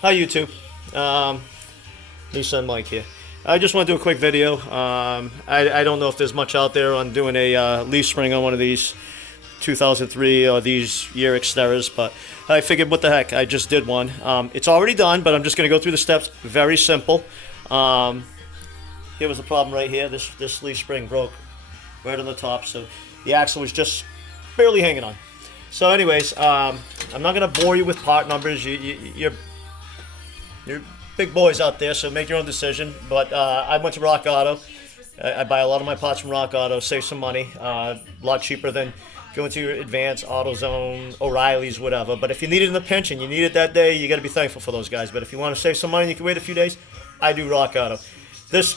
Hi YouTube, Lisa and Mike here. I just want to do a quick video. I don't know if there's much out there on doing a leaf spring on one of these 2003 or these year xterras, but I figured what the heck, I just did one. It's already done, but I'm just going to go through the steps. Very simple. Here was the problem right here. This leaf spring broke right on the top, so the axle was just barely hanging on. So anyways, I'm not going to bore you with part numbers. You're big boys out there, so make your own decision. But I went to Rock Auto. I buy a lot of my parts from Rock Auto, save some money. A lot cheaper than going to your Advance, AutoZone, O'Reilly's, whatever. But if you need it in a pinch and you need it that day, you got to be thankful for those guys. But if you want to save some money and you can wait a few days, I do Rock Auto. This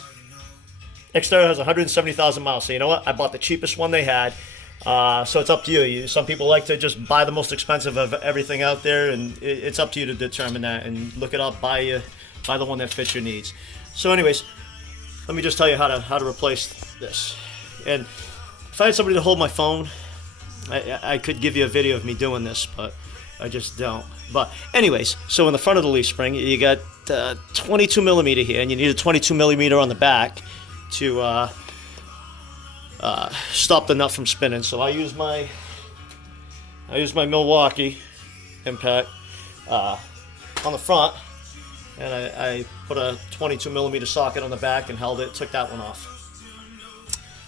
xterra has 170,000 miles, so you know what? I bought the cheapest one they had. So it's up to you. Some people like to just buy the most expensive of everything out there, and it's up to you to determine that and look it up. Buy the one that fits your needs. So anyways, let me just tell you how to replace this. And if I had somebody to hold my phone, I could give you a video of me doing this, but I just don't. But anyways, so in the front of the leaf spring, you got 22 millimeter here, and you need a 22 millimeter on the back to stop the nut from spinning. So I use my Milwaukee impact on the front, and I put a 22 millimeter socket on the back and held it, took that one off.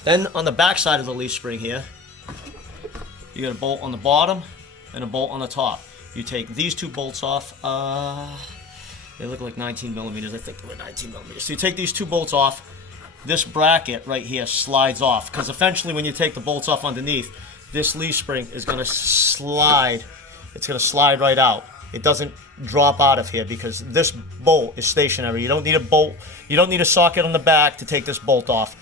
Then on the back side of the leaf spring here, you got a bolt on the bottom and a bolt on the top. You take these two bolts off. They look like 19 millimeters. I think they were 19 millimeters. So you take these two bolts off. This bracket right here slides off, because eventually when you take the bolts off underneath, this leaf spring is going to slide. It's going to slide right out. It doesn't drop out of here because this bolt is stationary. You don't need a bolt. You don't need a socket on the back to take this bolt off.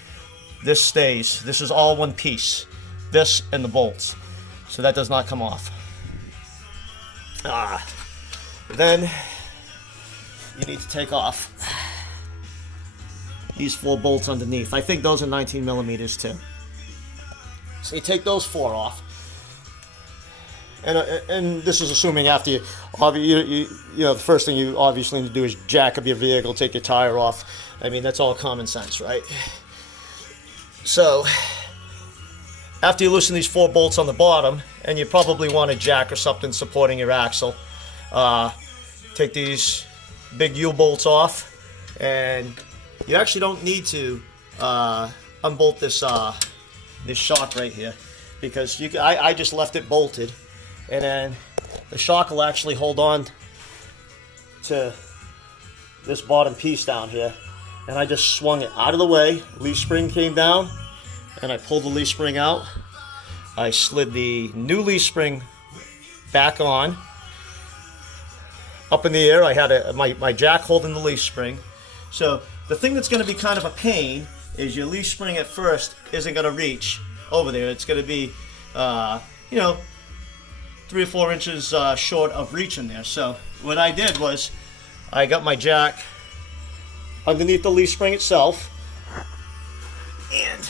This stays. This is all one piece. This and the bolts. So that does not come off. Then you need to take off these 4 bolts underneath. I think those are 19 millimeters too. So you take those 4 off, and this is assuming after you know, the first thing you obviously need to do is jack up your vehicle, take your tire off. I mean, that's all common sense, right? So after you loosen these 4 bolts on the bottom, and you probably want a jack or something supporting your axle, take these big U-bolts off, and you actually don't need to unbolt this this shock right here, because I just left it bolted, and then the shock will actually hold on to this bottom piece down here, and I just swung it out of the way. Leaf spring came down, and I pulled the leaf spring out. I slid the new leaf spring back on. Up in the air, I had my jack holding the leaf spring. So the thing that's going to be kind of a pain is your leaf spring at first isn't going to reach over there. It's going to be, you know, 3 or 4 inches short of reaching there. So what I did was I got my jack underneath the leaf spring itself, and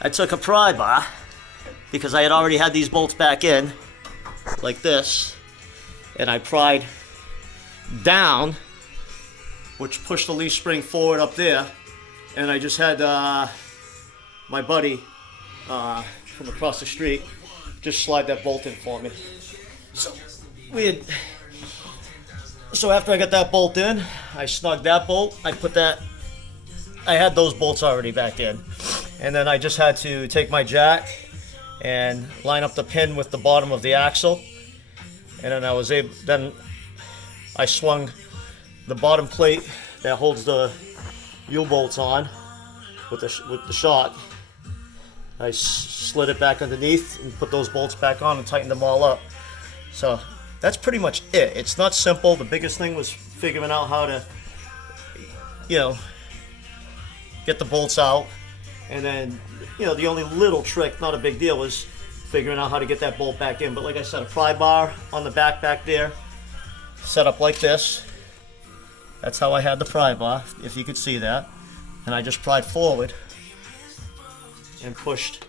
I took a pry bar, because I had already had these bolts back in like this, and I pried down, which pushed the leaf spring forward up there, and I just had my buddy from across the street just slide that bolt in for me. So after I got that bolt in, I snugged that bolt. I had those bolts already back in, and then I just had to take my jack and line up the pin with the bottom of the axle, and then I swung the bottom plate that holds the U-bolts on with the shock. I slid it back underneath and put those bolts back on and tightened them all up. So that's pretty much it. It's not simple. The biggest thing was figuring out how to, you know, get the bolts out, and then, you know, the only little trick, not a big deal, was figuring out how to get that bolt back in. But like I said, a pry bar on the back there, set up like this. That's how I had the pry bar, if you could see that. And I just pried forward and pushed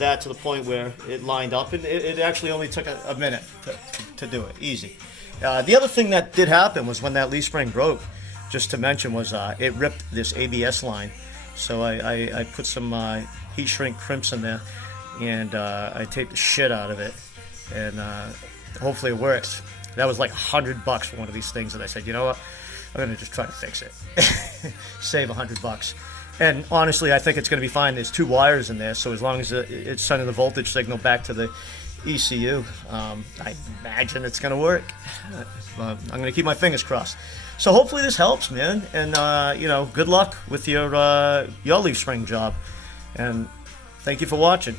that to the point where it lined up, and it actually only took a minute to do it, easy. The other thing that did happen was when that leaf spring broke, just to mention, was it ripped this ABS line. So I put some heat shrink crimps in there, and I taped the shit out of it, and hopefully it works. That was like $100 for one of these things, and I said, you know what, I'm gonna just try to fix it, save $100. And honestly, I think it's gonna be fine. There's 2 wires in there, so as long as it's sending the voltage signal back to the ECU, I imagine it's gonna work. I'm gonna keep my fingers crossed. So hopefully this helps, man, and good luck with your leaf spring job, and thank you for watching.